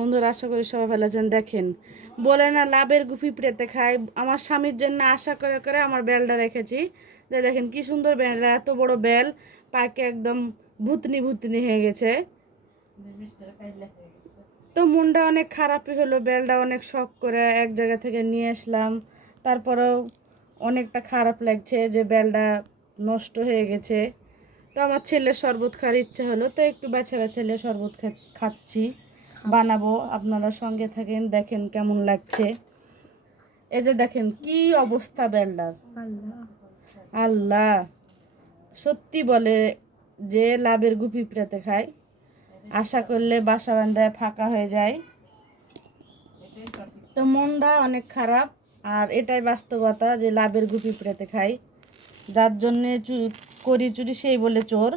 বন্ধুরা, আশা করি সবাই ভালো আছেন। দেখেন, বলে না লাভের গুপি পিঁড়েতে খাই। আমার স্বামীর জন্য আশা করে করে আমার বেলটা রেখেছি। যে দেখেন কি সুন্দর বেলটা, এত বড় বেল, পাকে একদম ভুতনি ভুতনি হয়ে গেছে। তো মনটা অনেক খারাপই হলো, বেলটা অনেক শখ করে এক জায়গা থেকে নিয়ে আসলাম। তারপরেও অনেকটা খারাপ লাগছে যে বেলটা নষ্ট হয়ে গেছে। তো আমার ছেলের শরবত খাওয়ার ইচ্ছা হলো, তো একটু বেছে বেছে শরবত খাচ্ছি, বানাবো। আপনারা সঙ্গে থাকেন, দেখেন কেমন লাগছে। এই যে দেখেন কি অবস্থা বেলটার। আল্লাহ, সত্যি বলে যে লাভের গুপি পিঁড়াতে খায়, আশা করলে বাসা বান্ধায় ফাঁকা হয়ে যায়। তো মনটা অনেক খারাপ, আর এটাই বাস্তবতা যে লাভের গুপি পিঁড়াতে খাই। যার জন্যে করি চুরি সেই বলে চোর।